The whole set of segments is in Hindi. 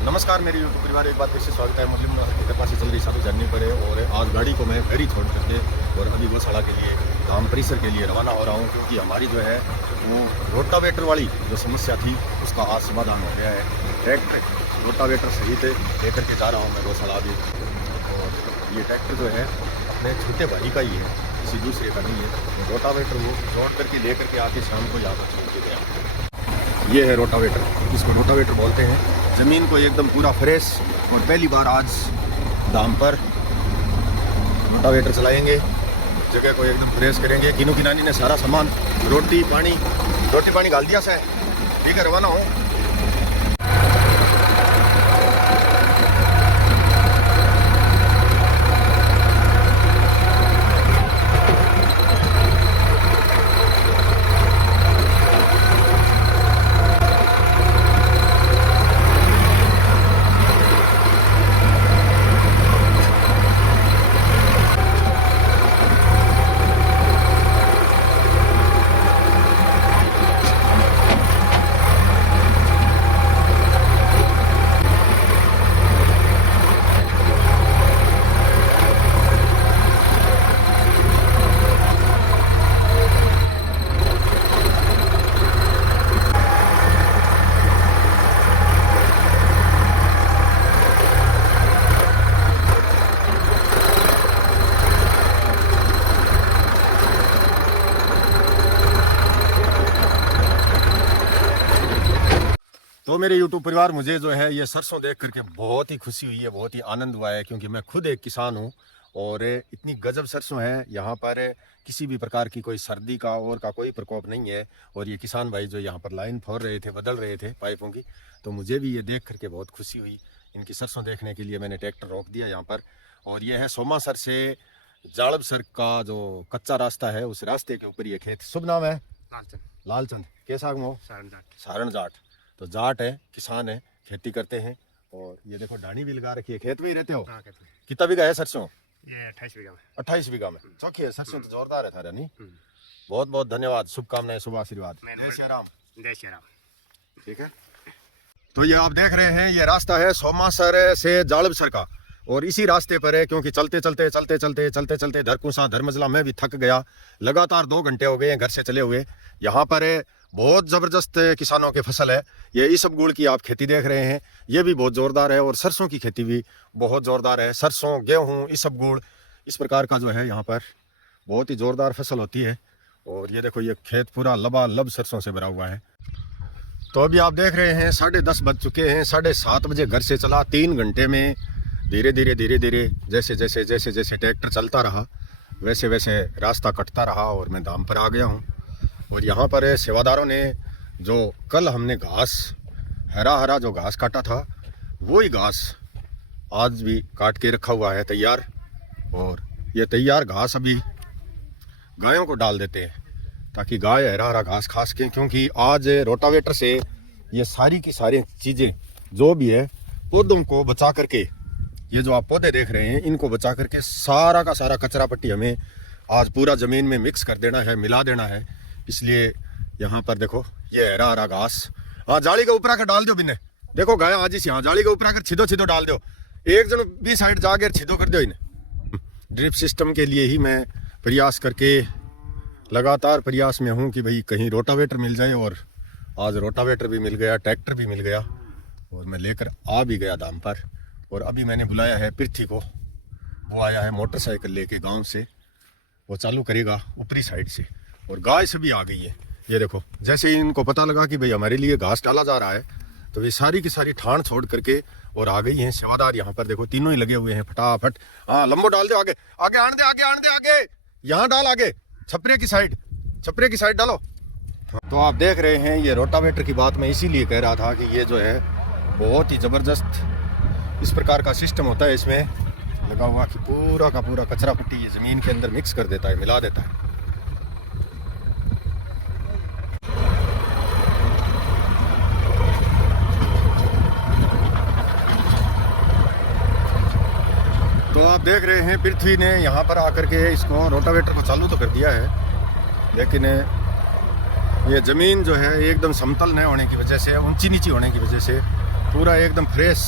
नमस्कार मेरे यूट्यूब परिवार, एक बार फिर से स्वागत है। मुस्लिम की कृपा से चल रही साधु जर्नी पर है और आज गाड़ी को मैं घर ही छोड़ करके और अभी गौशाला के लिए धाम परिसर के लिए रवाना हो रहा हूँ, क्योंकि हमारी जो है वो रोटावेटर वाली जो समस्या थी उसका आज समाधान हो गया है। ट्रैक्टर रोटावेटर सहित लेकर के जा रहा हूँ मैं गौशाला अभी। और ये ट्रैक्टर जो है अपने छोटे भाई का ही है, किसी दूसरे का नहीं है। रोटावेटर वो जोड़ करके लेकर के आके शाम को यहाँ पर छोड़ के गया। ये है रोटावेटर, इसको रोटावेटर बोलते हैं। ज़मीन को एकदम पूरा फ्रेश और पहली बार आज दाम पर रोटावेटर चलाएंगे, जगह को एकदम फ्रेश करेंगे। किनू की नानी ने सारा सामान रोटी पानी डाल दिया सा है, ठीक है, रवाना हो। तो मेरे YouTube परिवार, मुझे जो है ये सरसों देख करके बहुत ही खुशी हुई है, बहुत ही आनंद हुआ है, क्योंकि मैं खुद एक किसान हूँ और इतनी गजब सरसों है। यहाँ पर किसी भी प्रकार की कोई सर्दी का और का कोई प्रकोप नहीं है। और ये किसान भाई जो यहाँ पर लाइन फोड़ रहे थे, बदल रहे थे पाइपों की, तो मुझे भी ये देख करके बहुत खुशी हुई। इनकी सरसों देखने के लिए मैंने ट्रैक्टर रोक दिया यहाँ पर। और ये है सोमासर से जालबसर का जो कच्चा रास्ता है, उस रास्ते के ऊपर ये खेत। शुभ नाम है? लालचंद। कैसा हो? सारण जाट। तो जाट है, किसान है, खेती करते हैं। और ये देखो डानी भी लगा रखी है। खेत में ही रहते हो? कितना बीघा है सरसों? ये 28 बीघा में। 28 बीघा में। चौकी है सरसों, तो जोरदार है थारा। नहीं, बहुत बहुत धन्यवाद, शुभकामनाएं, शुभ आशीर्वाद। जय श्री राम। जय श्री राम। ठीक है, तो ये आप देख रहे हैं, ये रास्ता है सोमासर से जालबसर का। और इसी रास्ते पर है, क्योंकि चलते चलते धरकुसा धर्मजला में भी थक गया। लगातार 2 घंटे हो गए हैं घर से चले हुए। यहाँ पर बहुत ज़बरदस्त किसानों की फसल है। ये इसबगोल की आप खेती देख रहे हैं, ये भी बहुत ज़ोरदार है। और सरसों की खेती भी बहुत ज़ोरदार है। सरसों, गेहूँ, इसबगोल, इस प्रकार का जो है यहाँ पर बहुत ही ज़ोरदार फसल होती है। और ये देखो, ये खेत पूरा लबालब सरसों से भरा हुआ है। तो अभी आप देख रहे हैं 10:30 बज चुके हैं। 7:30 बजे घर से चला। 3 घंटे में धीरे धीरे जैसे ट्रैक्टर चलता रहा, वैसे रास्ता कटता रहा और मैं धाम पर आ गया हूँ। और यहाँ पर सेवादारों ने जो कल हमने घास, हरा जो घास काटा था, वही घास आज भी काट के रखा हुआ है तैयार। और ये तैयार घास अभी गायों को डाल देते हैं, ताकि गाय हरा घास खा सकें। क्योंकि आज रोटावेटर से ये सारी की सारी चीज़ें जो भी है, पौधों को बचा करके, ये जो आप पौधे देख रहे हैं, इनको बचा करके सारा का सारा कचरा पट्टी हमें आज पूरा ज़मीन में मिक्स कर देना है, मिला देना है। इसलिए यहाँ पर देखो, ये हरा घास, हाँ, जाली के ऊपर आकर डाल दो। बिने देखो गाय आज ही, हाँ, जाली के ऊपर आकर छिदो डाल दो। एक जन भी साइड जाके छिदो कर दो इन्हें। ड्रिप सिस्टम के लिए ही मैं प्रयास करके लगातार प्रयास में हूँ कि भाई कहीं रोटावेटर मिल जाए। और आज रोटावेटर भी मिल गया, ट्रैक्टर भी मिल गया और मैं लेकर आ भी गया दाम पर। और अभी मैंने बुलाया है पृथ्वी को, वो आया है मोटरसाइकिल लेके गांव से, वो चालू करेगा ऊपरी साइड से। और गाय से भी आ गई है। ये देखो, जैसे ही इनको पता लगा कि भाई हमारे लिए घास डाला जा रहा है, तो ये सारी की सारी ठाण छोड़ करके और आ गई हैं। सेवादार यहाँ पर देखो, तीनों ही लगे हुए हैं फटाफट। हाँ, लंबो डाल दो, आगे आने दे, यहाँ डाल, आगे छपरे की साइड डालो। तो आप देख रहे हैं, ये रोटावेटर की बात मैं इसीलिए कह रहा था कि ये जो है बहुत ही ज़बरदस्त इस प्रकार का सिस्टम होता है इसमें लगा हुआ, कि पूरा का पूरा कचरा पट्टी ये ज़मीन के अंदर मिक्स कर देता है, मिला देता है। तो आप देख रहे हैं, पृथ्वी ने यहाँ पर आकर के इसको रोटावेटर को चालू तो कर दिया है, लेकिन ये ज़मीन जो है एकदम समतल न होने की वजह से, ऊंची नीची होने की वजह से पूरा एकदम फ्रेश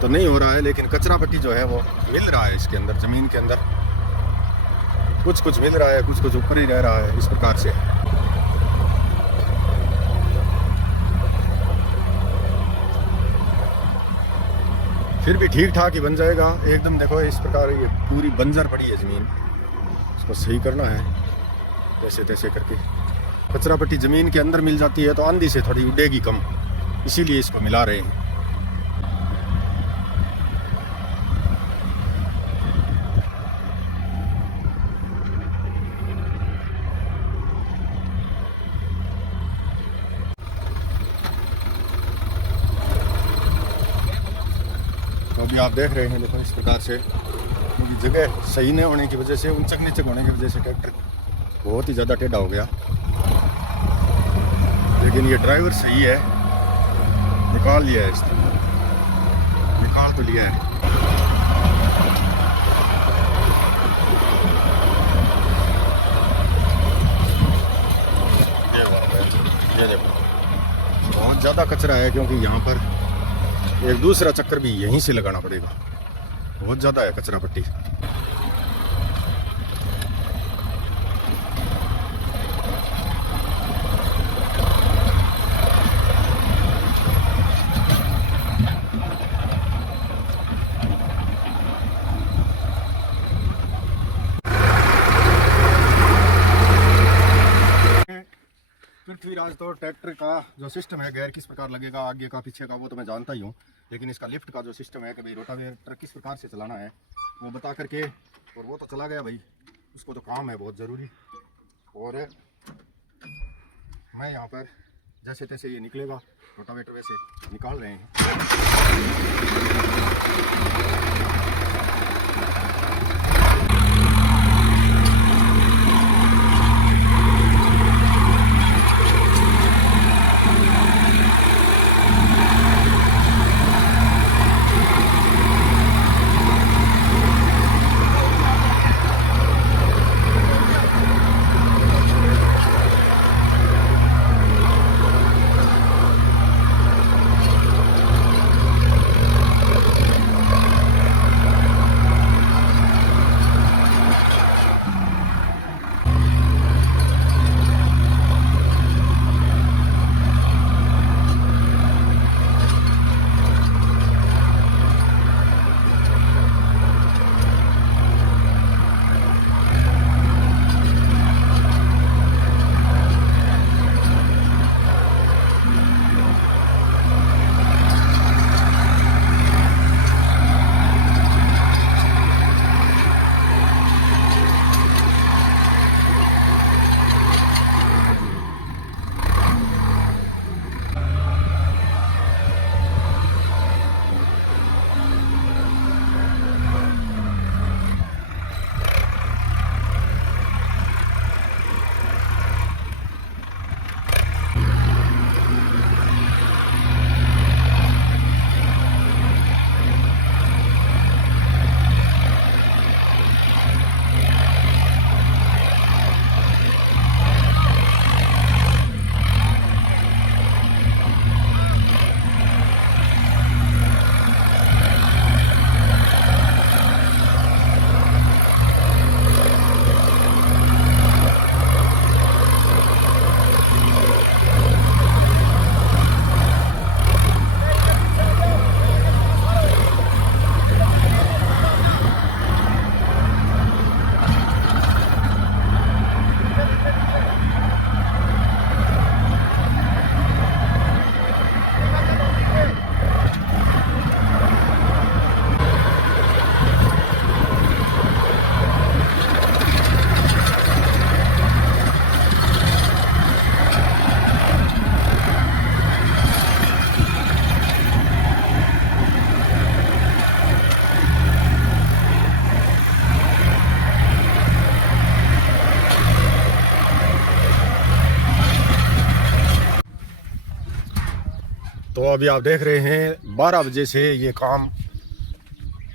तो नहीं हो रहा है, लेकिन कचरा पट्टी जो है वो मिल रहा है इसके अंदर, ज़मीन के अंदर कुछ कुछ मिल रहा है, कुछ कुछ ऊपर ही रह रहा है। इस प्रकार से फिर भी ठीक ठाक ही बन जाएगा एकदम। देखो इस प्रकार ये पूरी बंजर पड़ी है ज़मीन, इसको सही करना है जैसे तैसे करके। कचरा पट्टी ज़मीन के अंदर मिल जाती है तो आंधी से थोड़ी उड़ेगी कम, इसीलिए इसको मिला रहे हैं। तो अभी आप देख रहे हैं, देखो इस प्रकार से, क्योंकि जगह सही नहीं होने की वजह से, ऊंचक नीचक होने की वजह से ट्रैक्टर बहुत ही ज़्यादा टेढ़ा हो गया। लेकिन ये ड्राइवर सही है, निकाल लिया है इसने, निकाल तो लिया है। ये देखो बहुत ज़्यादा कचरा है, क्योंकि यहाँ पर एक दूसरा चक्कर भी यहीं से लगाना पड़ेगा, बहुत ज़्यादा है कचरा पट्टी। पृथ्वीराज तो ट्रैक्टर का जो सिस्टम है गेयर किस प्रकार लगेगा, आगे का पीछे का, वो तो मैं जानता ही हूँ, लेकिन इसका लिफ्ट का जो सिस्टम है कि भाई रोटावेटर किस प्रकार से चलाना है वो बता करके, और वो तो चला गया भाई, उसको तो काम है बहुत ज़रूरी। और मैं यहाँ पर जैसे तैसे ये निकलेगा रोटावेटर वैसे निकाल रहे हैं। तो अभी आप देख रहे हैं 12 बजे से ये काम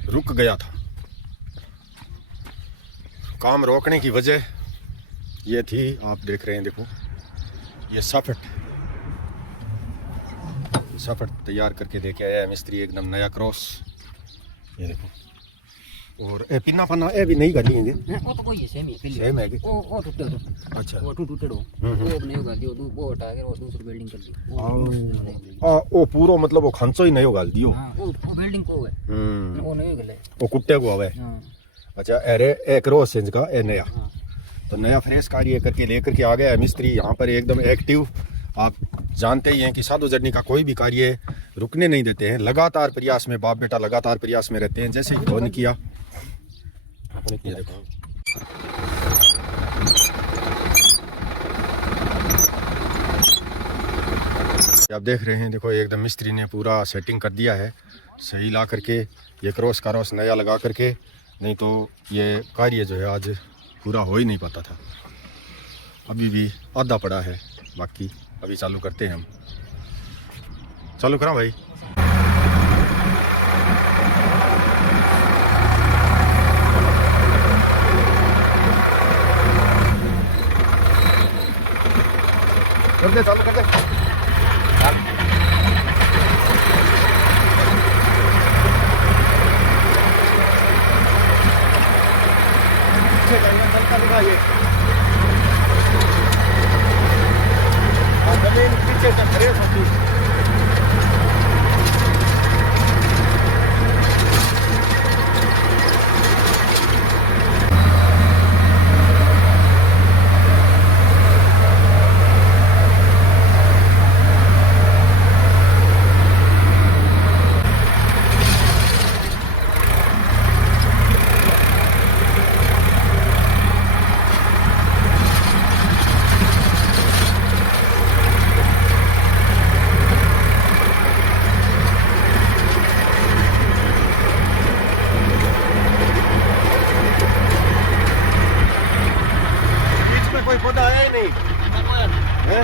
रुक गया था। काम रोकने की वजह ये थी, आप देख रहे हैं, देखो ये सफट सफर तैयार करके लेके आया है मिस्त्री, एकदम नया क्रॉस। ये देखो, और ए पिन्ना पन्ना ए भी नहीं गाली है वो तो कोई सेम ही सेम है कि वो टूटे हो। अच्छा वो टूटे हो वो नहीं होगा दियो वो हटा के वो दूसरी बिल्डिंग कर दी। ओ पूरो मतलब वो खंचो ही नहीं होगा दियो। हां वो बिल्डिंग को है वो नहीं होगा वो कुत्ते को आवे। हां अच्छा अरे एक क्रॉस चेंज का ए नया, तो नया फ्रेश कार्य करके लेकर के आ गया है मिस्त्री यहाँ पर, एकदम एक्टिव। आप जानते ही हैं कि साधु जर्नी का कोई भी कार्य रुकने नहीं देते हैं, लगातार प्रयास में, बाप बेटा लगातार प्रयास में रहते हैं। जैसे ही फोन किया, ये देखो आप देख रहे हैं, देखो एकदम मिस्त्री ने पूरा सेटिंग कर दिया है सही ला करके, ये क्रॉस क्रॉस नया लगा करके, नहीं तो ये कार्य जो है आज पूरा हो ही नहीं पाता था। अभी भी आधा पड़ा है, बाकी अभी चालू करते हैं हम। चालू करा भाई। कर दे, चालू कर दे। पीछे से खड़े होती कोई पौधा है ही नहीं है?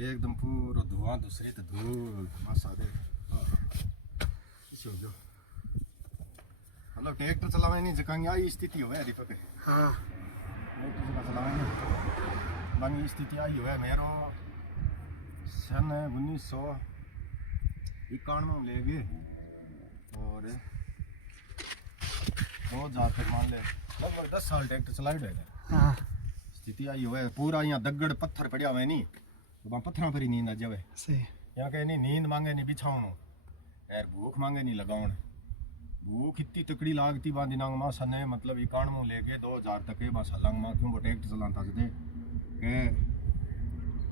एकदम पूरा धुआं, दूसरी तो धूल बस आ गए। मतलब ट्रैक्टर चलावे नहीं जगह आई स्थिति हो है दीपक। हाँ ट्रैक्टर जगह चलावे नहीं बंगी स्थिति आई हो है। मेरो सन 1991 में ले गए और 2000 तक मान ले लगभग 10 साल ट्रैक्टर चलाए है। हाँ स्थिति आई हो है। पूरा यहाँ दगड़ पत्थर पड़िया हुआ नहीं, तो पत्थर पर ही नींद आ जावे। यहाँ कहीं नहीं नींद मांगे नहीं बिछाऊं यार, भूख मांगे नहीं लगाउन। भूख इतनी तकड़ी लागती बांधी नांग मां सने, मतलब 91 में लेके 2000 तक बस हलंग मां क्यों ट्रैक्टर चलाता थे के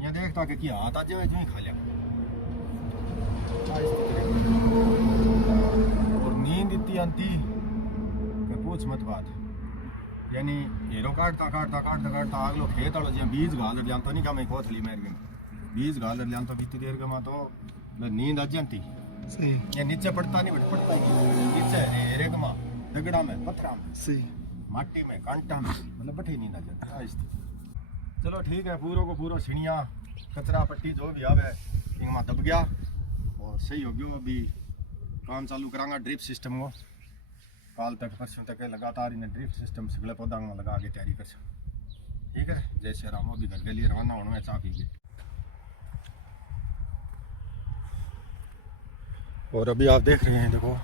यहाँ देखता कि क्या हाथ आज में खा लिया। और नींद इतनी आती कि पूछ मत बात। यानी हेरो काटता काटता काटता काटता आगलो खेत वालों जी बीज घाल लिया तो नहीं का मैं कोथली मेर में बीज घाल लिया तो बीती देर के तो नींद आ जाती। सही ये नीचे पड़ता नहीं पड़ता नीचे हेरे के दगड़ा में पत्थरा में सही माटी में कांटा में मतलब बैठे नींद आ जाती। चलो ठीक है, पूरो को पूरो छिड़िया कचरा पट्टी जो भी आवे इनमें दब गया और सही हो गयो। अभी काम चालू करांगा ड्रिप सिस्टम को, काल तक परसों तक लगातार इन्हें ड्रिप सिस्टम सगले पौधा में लगा के तैयारी कर। ठीक है, जय श्री राम। अभी घर के लिए रवाना होना है, चाह पी के। और अभी आप देख रहे हैं, देखो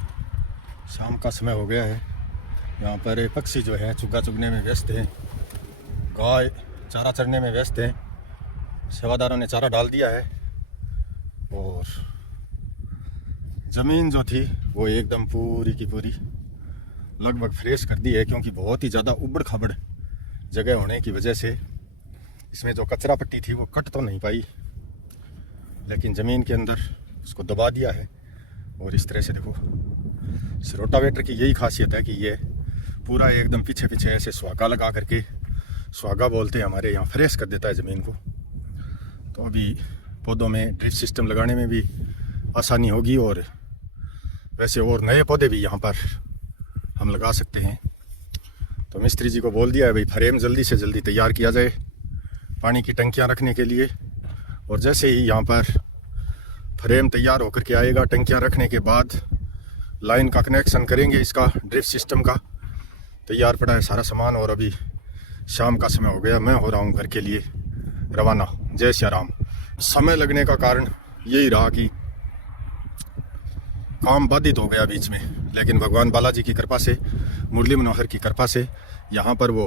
शाम का समय हो गया है। यहाँ पर पक्षी जो है चुग्गा चुगने में व्यस्त हैं, गाय चारा चरने में व्यस्त हैं। सेवादारों ने चारा डाल दिया है और ज़मीन जो थी वो एकदम पूरी की पूरी लगभग फ्रेश कर दी है, क्योंकि बहुत ही ज़्यादा उबड़ खाबड़ जगह होने की वजह से इसमें जो कचरा पट्टी थी वो कट तो नहीं पाई, लेकिन ज़मीन के अंदर उसको दबा दिया है और इस तरह से देखो, इस रोटावेटर की यही खासियत है कि ये पूरा एकदम पीछे पीछे ऐसे सुहागा लगा करके, सुहागा बोलते हैं हमारे यहाँ, फ्रेश कर देता है ज़मीन को। तो अभी पौधों में ड्रिप सिस्टम लगाने में भी आसानी होगी, और वैसे और नए पौधे भी यहाँ पर हम लगा सकते हैं। तो मिस्त्री जी को बोल दिया है भाई फ्रेम जल्दी से जल्दी तैयार किया जाए पानी की टंकियाँ रखने के लिए। और जैसे ही यहाँ पर फ्रेम तैयार होकर के आएगा, टंकियाँ रखने के बाद लाइन का कनेक्शन करेंगे, इसका ड्रिप सिस्टम का तैयार पड़ा है सारा सामान। और अभी शाम का समय हो गया, मैं हो रहा हूँ घर के लिए रवाना। जय श्री राम। समय लगने का कारण यही रहा कि काम बाधित हो गया बीच में, लेकिन भगवान बालाजी की कृपा से, मुरली मनोहर की कृपा से यहाँ पर वो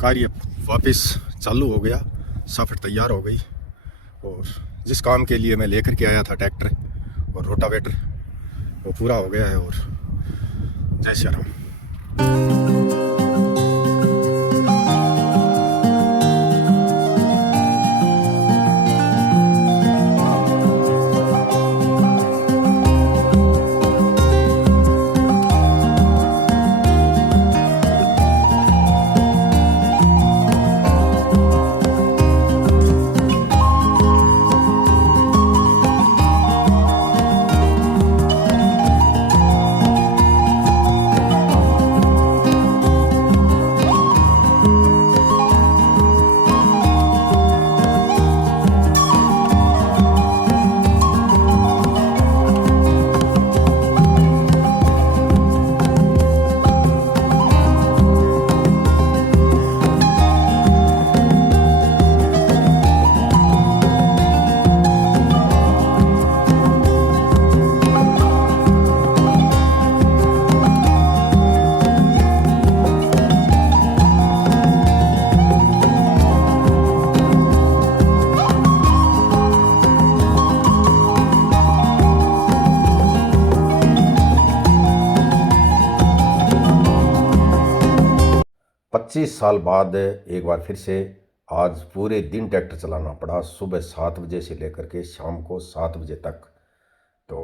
कार्य वापस चालू हो गया, सफर तैयार हो गई। और जिस काम के लिए मैं लेकर के आया था ट्रैक्टर और रोटावेटर, वो पूरा हो गया है। और जय श्री राम। 25 साल बाद एक बार फिर से आज पूरे दिन ट्रैक्टर चलाना पड़ा, सुबह 7 बजे से लेकर के शाम को 7 बजे तक। तो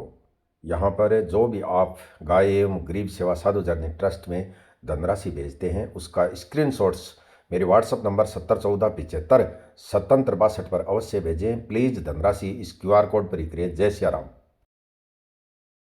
यहाँ पर जो भी आप गाय एवं गरीब सेवा साधु जर्नी ट्रस्ट में धनराशि भेजते हैं, उसका स्क्रीनशॉट्स मेरे व्हाट्सअप नंबर 701475 7762 पर अवश्य भेजें। प्लीज़ धनराशि इस QR कोड पर ही करें। जय श्री राम।